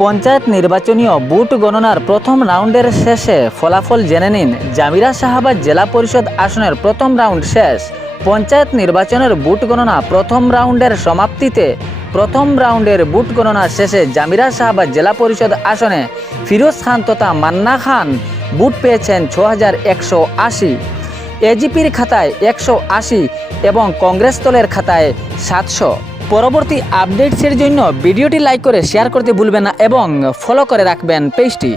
পঞ্চায়েত নির্বাচনীয় বুট গণনার প্রথম রাউন্ডের শেষে ফলাফল জেনে নিন জামিরা সাহাবাদ জেলা পরিষদ আসনের প্রথম রাউন্ড শেষ। পঞ্চায়েত নির্বাচনের বুট গণনা প্রথম রাউন্ডের সমাপ্তিতে প্রথম রাউন্ডের বুট গণনা শেষে জামিরা সাহাবাদ জেলা পরিষদ আসনে ফিরোজ খান তথা মান্না খান বুট পেয়েছেন ছ হাজার একশো আশি। এজিপির খাতায় একশো আশি এবং কংগ্রেস দলের খাতায় সাতশো। পরবর্তী আপডেটসের জন্য ভিডিওটি লাইক করে শেয়ার করতে ভুলবেন না এবং ফলো করে রাখবেন পেজটি।